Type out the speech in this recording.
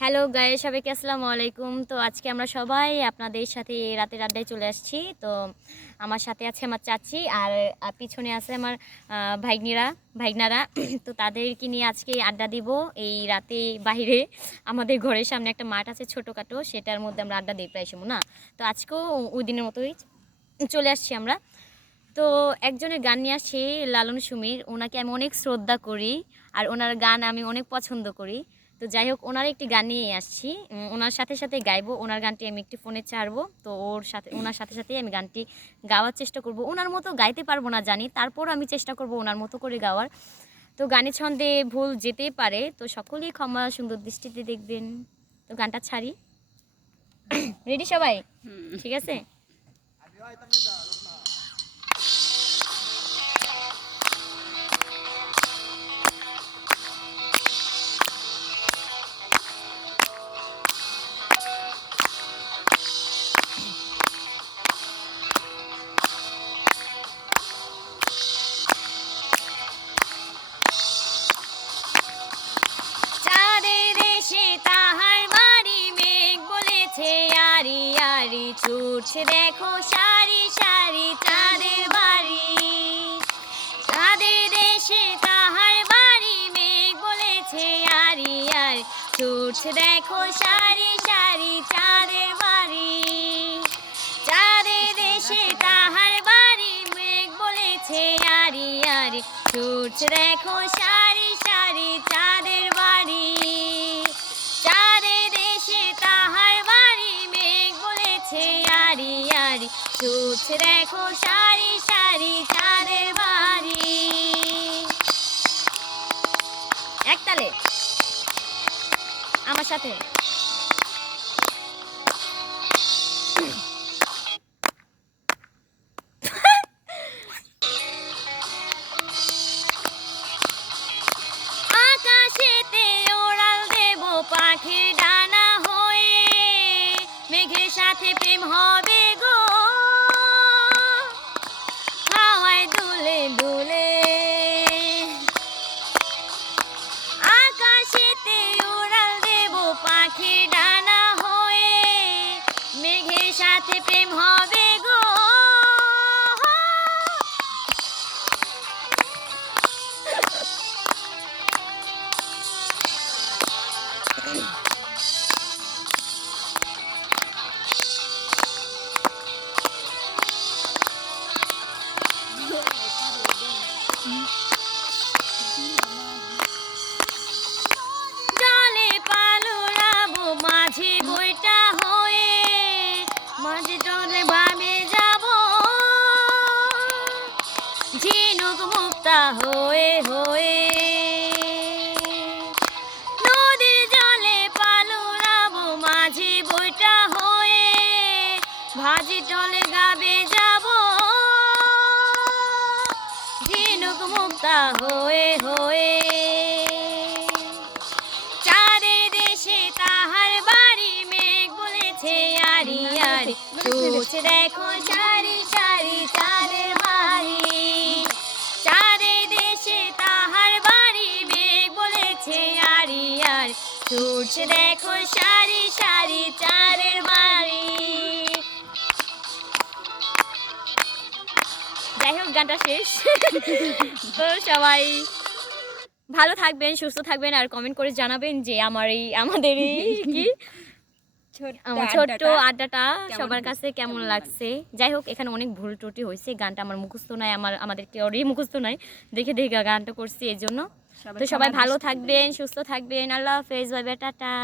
Hello guys, সবাইকে আসসালামু আলাইকুম। তো আজকে আমরা সবাই আপনাদের সাথে রাতের আড্ডায় চলে আসছি। তো আমার সাথে আছে আমার চাচি আর পিছনে আছে আমার ভাইগনারা। তো তাদেরকে নিয়ে আজকে আড্ডা দিব এই রাতে। বাইরে আমাদের ঘরের সামনে একটা মাঠ আছে ছোটোখাটো, সেটার মধ্যে আমরা আড্ডা দিই প্রায় সময় না। তো আজকেও ওই দিনের মতোই চলে আসছি আমরা। তো একজনের গান নিয়ে আসছি, লালন সুমির। ওনাকে আমি অনেক শ্রদ্ধা করি আর ওনার গান আমি অনেক পছন্দ করি। তো যাই হোক, ওনার একটি গান নিয়ে আসছি, ওনার সাথে সাথে গাইবো। ওনার গানটি আমি একটি ফোনে ছাড়বো, তো ওনার সাথে সাথেই আমি গানটি গাওয়ার চেষ্টা করব। ওনার মতো গাইতে পারবো না জানি, তারপরও আমি চেষ্টা করব ওনার মতো করে গাওয়ার। তো গানের ছন্দে ভুল যেতেই পারে, তো সকলেই ক্ষমা সুন্দর দৃষ্টিতে দেখবেন। তো গানটা ছাড়ি। রেডি সবাই? ঠিক আছে। ছুটছে দেখো সারি সারি চাঁদের বাড়ি, চাঁদের দেশে তাহার বাড়ি, মেঘ বলেছে আরি আরি। ছুটছে দেখো সারি সারি চাঁদের বাড়ি, চাঁদের দেশে তাহার বাড়ি, মেঘ বলেছে আরি আরি। ছুটছে দেখো সারি সারি চাঁদের বাড়ি, চাঁদের দেশে তাহার বাড়ি, মেঘ বলেছে আরি আরি। ছুটছে দেখো সারি সারি চাঁদের বাড়ি। একতালে আমার সাথে। আকাশেতে ওড়াল দেব পাখির ডানা হয়ে, মেঘের সাথে প্রেম হবে গো, হাওয়ায় দুলে দুলে। আকাশেতে ওড়াল দেব পাখির ডানা হয়ে, মেঘের সাথে প্রেম হবে গো। জলে পালুরাবো মাঝি বইটা হয়ে, মাঝি জলে ভাবে যাব, ঝিনুক মুক্তা হয়ে হয়ে। নদীর জলে পালুরাবো মাঝি বইটা হয়ে, ভাজি টলে গাবে যাব, ঝিনুক মুক্তা হয়ে হয়ে। চাঁদের দেশে তাহার বাড়ি, মেঘ বলেছে আরি আরি। ছুটছে দেখো সারি সারি চাঁদের বাড়ি, চাঁদের দেশে তাহার বাড়ি, মেঘ বলেছে আরি আরি। ছুটছে দেখো সারি সারি চাঁদের বাড়ি। যাই হোক, গানটা শেষ। তো সবাই ভালো থাকবেন, সুস্থ থাকবেন আর কমেন্ট করে জানাবেন যে আমাদের এই কি আমার ছোট্ট আড্ডাটা সবার কাছে কেমন লাগছে। যাই হোক, এখানে অনেক ভুল ত্রুটি হয়েছে, গানটা আমার মুখস্থ নাই, আমাদের কেউরই মুখস্থ নাই, দেখে দেখে গানটা করছি এই জন্য। তো সবাই ভালো থাকবেন, সুস্থ থাকবেন। আল্লাহ হাফেজ, বাই বাই, টাটা।